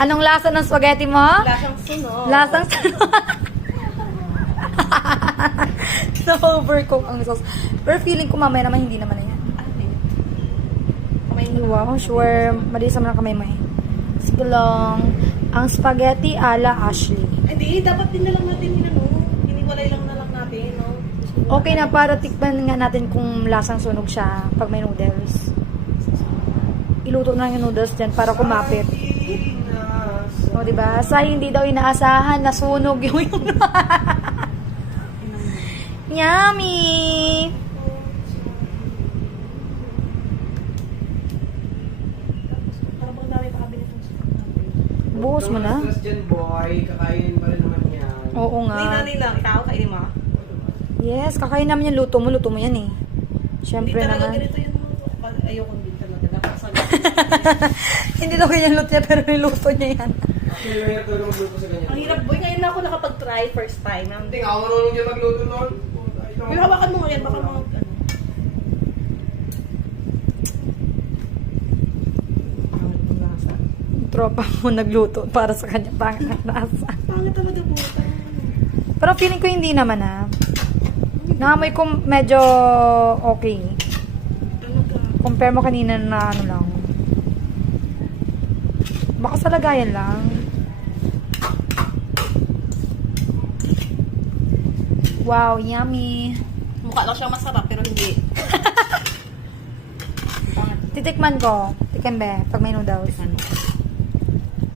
Anong lasa ng spaghetti mo? Lasang sunog. Lasang sunog. Na-overcook ang sauce. Pero feeling ko mamaya naman hindi naman na yan. Kamay mo. Wow, sure. Malinis naman ang kamay mo eh. Sige lang. Ang spaghetti ala Ashley. Hindi, dapat din na lang natin hiniwalay lang na lang natin, no? Okay na, para tikman nga natin kung lasang sunog siya pag may noodles. Iluto na lang yung noodles dyan para kumapit. O, diba? Sa hindi daw inaasahan, nasunog yung Yummy! Parang bang dami pakabili itong sunog natin. Buhos mo na? Stress dyan, boy. Kakainin pa rin naman yan. Oo nga. Hindi lang. Ikaw, kainin mo. Yes, kakain namin yung luto mo yan eh. Hindi Siyempre talaga naman. ganito yun. Ayoko din talaga. Dapat sa Hindi daw ganyan luto niya, pero niluto niya yan. Kaya hirap talaga magluto sa ganyan. Ang hirap, boy. Ngayon na ako nakapag-try first time. Hindi nga ako marunong dyan magluto noon. Pero hawakan mo ngayon. Baka mga Tropa mo nagluto para sa kanya pangit ang lasa. Pangit talaga po. Pero feeling ko hindi naman ah. Naamoy ko medyo okay. Talaga. Compare mo kanina na ano lang. Baka sa lagayan lang. Wow, yummy. Mukha lang siyang masarap pero hindi. Titikman ko. Tikembe, pag may noodles. Ano?